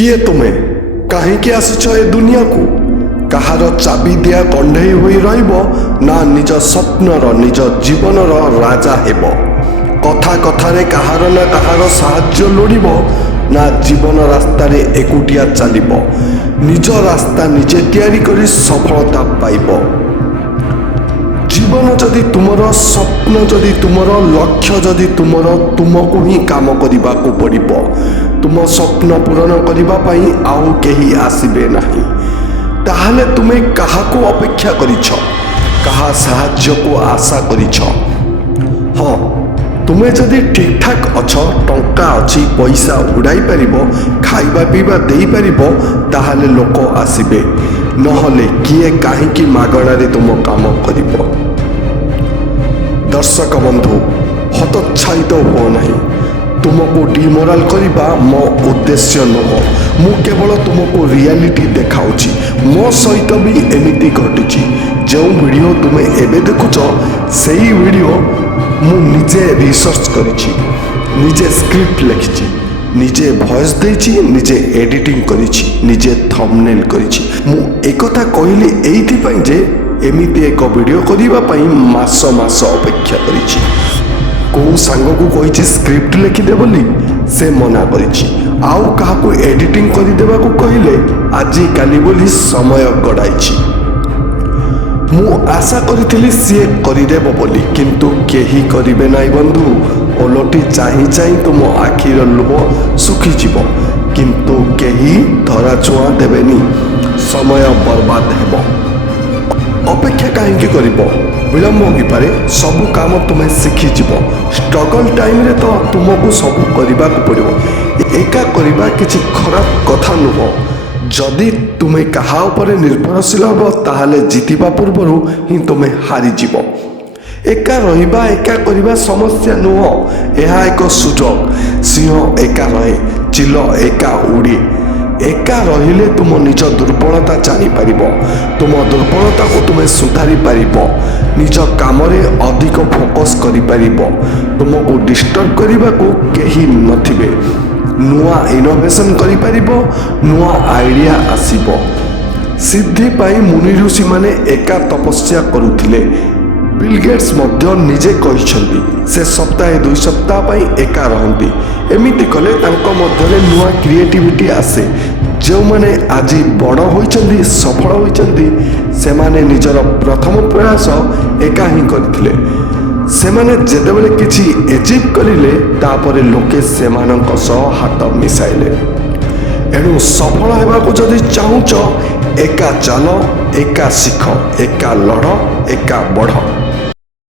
किए तुमे कहीं आसिछ ए दुनिया को कहार चाबी दिया कंढे हो ना निज स्वप्नर निज जीवनर राजा हेब कथा कथारे कहार ना कहार साहाय्य लोड़ब ना जीवन रास्तार एकुटिया चलिब निज रास्ता निजे तैयारी करी सफलता पाइब। जीवन जदि तुमर स्वप्न जदि तुमर लक्ष्य जदि तुमर तुमको ही काम करने को पड़िब तुम स्वप्न पूरण करने आउ केही आसीबे नहीं ताहले तुमे काहाको अपेक्षा करिछ कहा साहाय्य को आशा करिछ। हाँ तुमे जदि ठीक ठाक अछ टंका अच्छी पैसा उड़ाई पारिब खाइबा पीवा देई पारिब ताहले लोक आसीबे नहले किए काहींकी मागणारे तुम काम करिब। दर्शक बंधु हतोत्साहित हो नहीं तुमको डिमोराल करवा मो उद्देश्य नुह मु केवल तुमको रियलिटी देखाऊची मो सहित भी एमिति घटी जो वीडियो तुमे एबे देखुच सेही वीडियो मु निजे रिसर्च करिछि निजे स्क्रिप्ट लिखिछि निजे वॉइस देछि निजे एडिटिंग करिछि निजे थंबनेल करिछि मु एकथा कहली एइथि पई जे एमिति एक वीडियो करिबा पई मास मास अपेक्षा करिछि को सांग को कही स्क्रिप्ट लिखिदे बोली से मना करिछि आउ काहाको एडिटिंग करि देबा को कहिले आजि काली बोली समय गडाइछि मु आशा करिथिली सीए करिदेब बोली किंतु केही करिबे नाई बंधु ओलटी चाही चाही तुम आखिर लुह सुखी जीव किंतु केही धरा छुआ देबेनी समय बर्बाद हेब। अपेक्षा कहीं करिब विलम्ब हो पारे सबु काम तुम्हें शिखी जीव स्ट्रगल टाइम रे तो तुमको सब करने को पड़ो एका करवा किसी खराब कथा नुह जदि तुम्हें कहा उपरे निर्भरशील हो ताहले जीतिबा पूर्वर ही तुम्हें हारी जीव एका रहिबा एका करवा समस्या नुह यह एक सुजोग सिंह एका रहे चिल एका उड़ी एका रहिले तुम निज दुर्बलता जानी पारिब तुम दुर्बलता को तुम्हें सुधारी पारिब निज काम रे अधिक फोकस करि पारिब तुमको डिस्टर्ब करने को केही नथिबे नुआ इनोवेशन करि पारिब नुआ आइडिया आसीबो। सिद्धि पाई मुनि ऋषि माने एका तपस्या करुथिले बिल गेट्स मध्य निजे कहिसंती से सप्ताहे 2 सप्ताह पाई एका रहंती एमिति कले तांको मध्यरे नुआ क्रिएटिविटी आसे जो माने आज बड़ होइचंती सफल होइचंती से माने निजर प्रथम प्रयास एका ही करथिले से माने जेतेबेले किछि अचीव करिले तापरे लोके सेमानंक सह हाथ मिसाइले एणु सफल हेबाकु जदि चाहुच एका चल एका शिख एका लड़ एका बढ़।